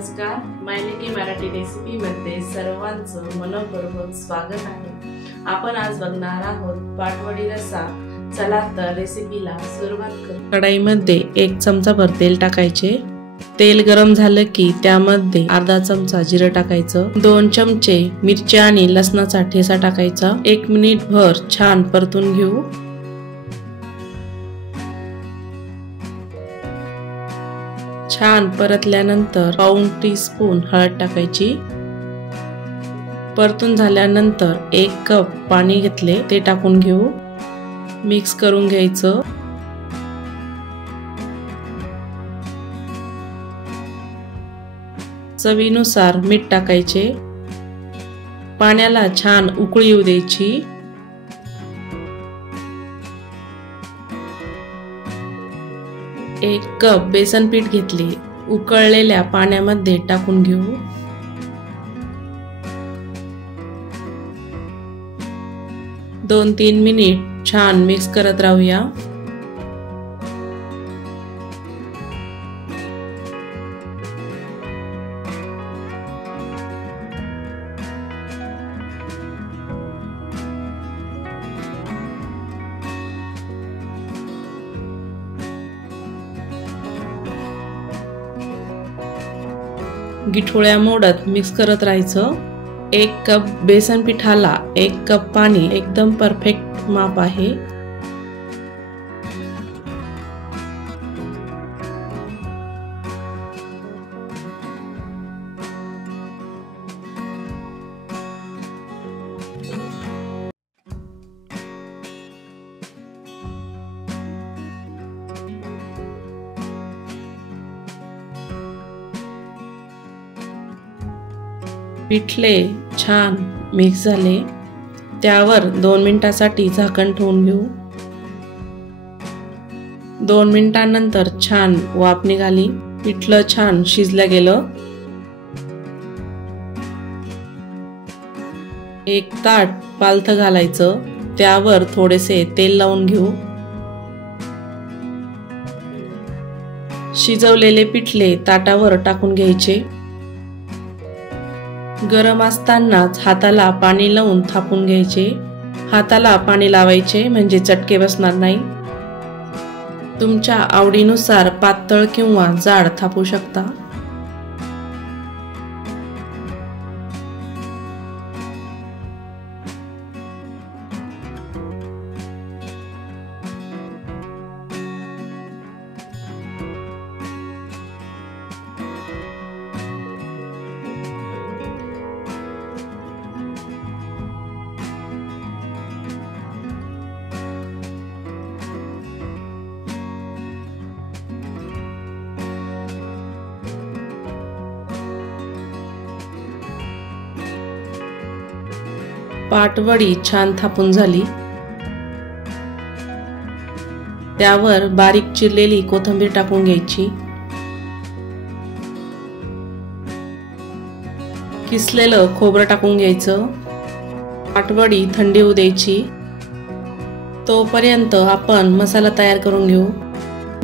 नमस्कार, मायलेकी मराठी रेसिपी मध्ये सर्वांचं मनपूर्वक स्वागत आहे। आपण आज बघणार आहोत पाटवडी रस्सा। चला तर रेसिपीला सुरुवात करू। कढईमध्ये 1 चमचाभर तेल टाकायचे। तेल गरम झालं की त्यामध्ये अर्धा चमचा जिरं टाकायचं, 2 चमचे मिरची आणि लसणाचा ठेचा टाकायचा। 1 मिनिट भर छान परतून घेऊ। छान परतल्यानंतर पाऊण टीस्पून हळद टाकायची। परतून झाल्यानंतर 1 कप पाणी घेतले ते टाकून घेऊ। मिक्स करून घ्यायचं। चवीनुसार मीठ टाकायचे। पाण्याला छान उकळी येऊ द्यायची। एक कप बेसन पीठ घेतले, उकळलेल्या पाण्यामध्ये टाकून घेऊ। दोन 3 मिनिट छान मिक्स करत राहूया। गिठोळ्या मोडत मिक्स करत राहायचं। 1 कप बेसन पिठाला 1 कप पाणी एकदम परफेक्ट माप आहे। पिठले छान मिक्स झाले, त्यावर 2 मिनिटांसाठी झाकण ठेवून घेऊ। 2 मिनिटांनंतर छान वाफ निघाली, पिठलं छान शिजलं गेलं। एक ताट पालथं घालायचं, त्यावर थोडेसे तेल लावून घेऊ। शिजवलेले पिठले ताटावर टाकून घ्यायचे। गरम असतानाच हाताला पाणी लावून थापून घ्यायचे। हाताला पाणी लावायचे म्हणजे चटके बसणार नाही। तुमच्या आवडीनुसार पातळ किंवा जाड थापू शकता। पाटवडी छान थापून झाली, त्यावर बारीक चिरलेली कोथिंबीर टाकून घ्यायची। किसलेलं खोबरं टाकून घ्यायचं। पाटवडी थंडी होऊ द्यायची। तोपर्यंत आपण मसाला तयार करून घेऊ।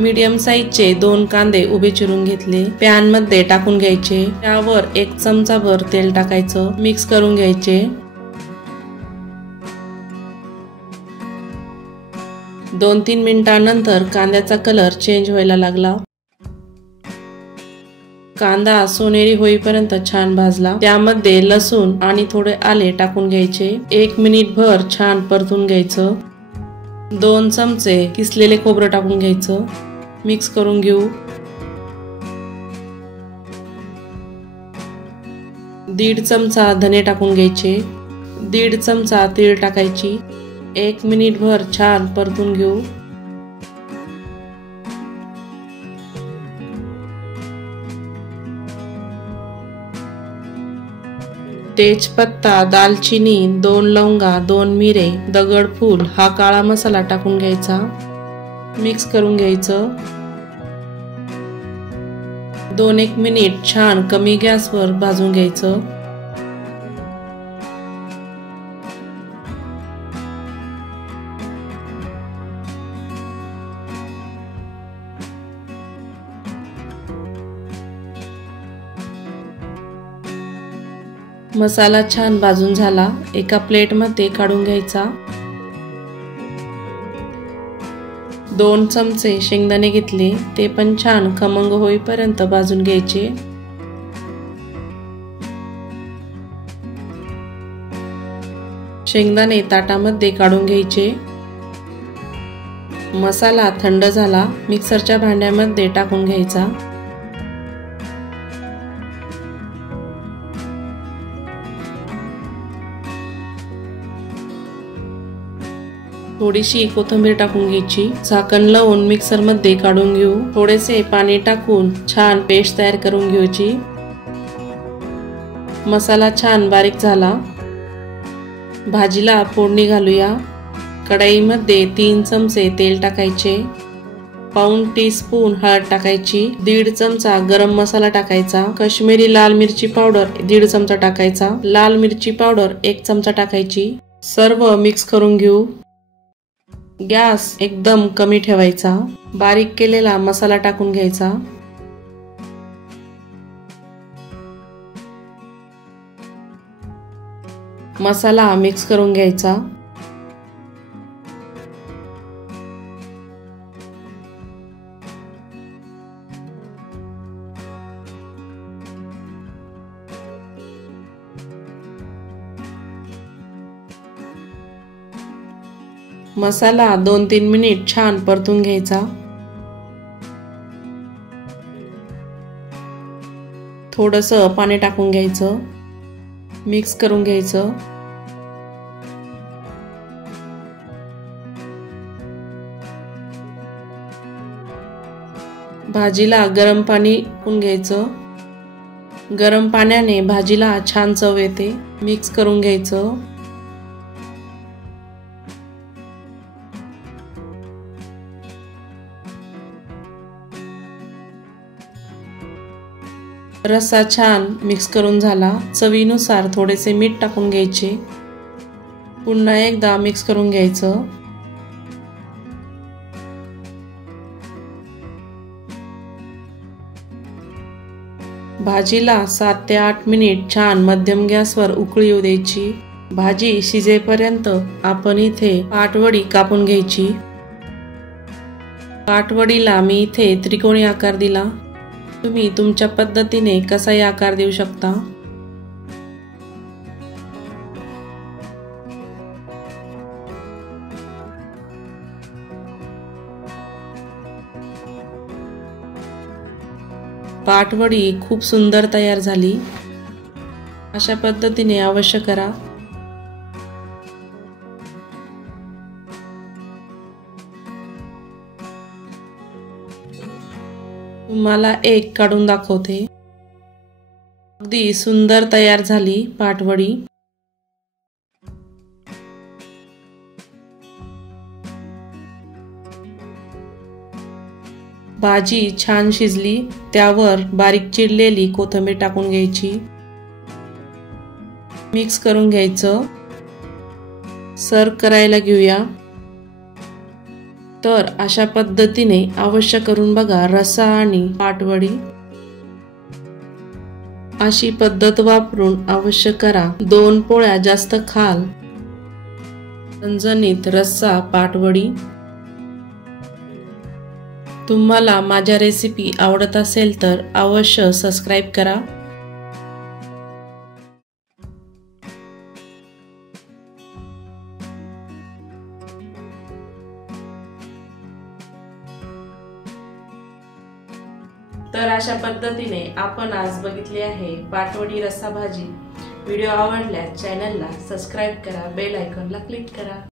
मीडियम साईजचे 2 कांदे उभे चिरून घेतले, पॅन मध्ये टाकून घ्यायचे। त्यावर 1 चमचाभर तेल टाकायचं, मिक्स करून घ्यायचे। 2-3 मिनिटांनंतर कांद्याचा कलर चेंज व्हायला लागला। कांदा सोनेरी होईपर्यंत छान भाजला। त्यामध्ये लसूण आणि थोडे आले टाकून घ्यायचे। 1 मिनिट भर छान परतून घ्यायचं। 2 चमचे किसलेले खोबरं टाकून घ्यायचं, मिक्स करून घेऊ। 1.5 चमचा धने टाकून घ्यायचे। 1.5 चमचा तीळ टाकायची। 1 मिनिट भर छान परतून घेऊ। तेजपत्ता, दालचिनी, 2 लवंगा, 2 मिरे, दगडफूल हा काळा मसाला टाकून घ्यायचा, मिक्स करून घ्यायचं। 2-1 मिनिट छान कमी गॅसवर भाजून घ्यायचं। मसाला छान भाजून झाला, एका प्लेटमध्ये काढून घ्यायचा। 2 चमचे शेंगदाणे घेतले, ते पण छान खमंग होईपर्यंत भाजून घ्यायचे। शेंगदाणे ताटामध्ये काढून घ्यायचे। मसाला थंड झाला, मिक्सरच्या भांड्यामध्ये टाकून घ्यायचा। थोडीशी कोथिंबीर टाकून घ्यायची, झाकण लावून मिक्सर मध्ये काढून घेऊ। थोडेसे पाणी टाकून छान पेस्ट तयार करून घ्यायची। मसाला छान बारीक झाला, भाजीला फोडणी घालूया। कढईमध्ये 3 चमचे तेल टाकायचे, पाऊण टीस्पून हळद टाकायची, 1.5 चमचा गरम मसाला टाकायचा, काश्मीरी लाल मिरची पावडर 1.5 चमचा टाकायचा, लाल मिरची पावडर 1 चमचा टाकायची। सर्व मिक्स करून घेऊ। गॅस एकदम कमी ठेवायचा, बारीक केलेला मसाला टाकून घ्यायचा। मसाला मिक्स करून घ्यायचा। मसाला 2-3 मिनिट छान परतून घ्यायचा। थोडंसं पाणी टाकून घ्यायचं, मिक्स करून घ्यायचं। भाजीला गरम पाणी टाकून घ्यायचं, गरम पाण्याने भाजीला छान चव येते। मिक्स करून घ्यायचं। रस्सा छान मिक्स करून झाला, चवीनुसार थोडेसे मीठ टाकून घ्यायचे। पुन्हा एकदा मिक्स करून घ्यायचं। भाजीला 7 ते 8 मिनिट छान मध्यम गॅसवर उकळी येऊ द्यायची। भाजी शिजेपर्यंत आपण इथे पाटवडी कापून घ्यायची। पाटवडीला मी इथे त्रिकोणी आकार दिला, तुम्ही तुमच्या पद्धतीने कसाही आकार देऊ शकता। पाटवडी खूप सुंदर तयार झाली, अशा पद्धतीने अवश्य करा। तुम्हाला एक काढून दाखवते, अगदी सुंदर तयार झाली पाटवडी। भाजी छान शिजली, त्यावर बारीक चिरलेली कोथिंबीर टाकून घ्यायची। मिक्स करून घ्यायचं, सर्व करायला घेऊया। तर अशा पद्धतीने अवश्य करून बघा रस्सा आणि पाटवडी। अशी पद्धत वापरून अवश्य करा, 2 पोळ्या जास्त खाल। झणझणीत रस्सा पाटवडी। तुम्हाला माझ्या रेसिपी आवडत असेल तर अवश्य सबस्क्राइब करा। तर अशा पद्धतीने आपण आज बघितली आहे पाटवडी रस्सा भाजी। व्हिडिओ आवडल्यास चॅनलला सबस्क्राइब करा, बेल आयकॉनला क्लिक करा।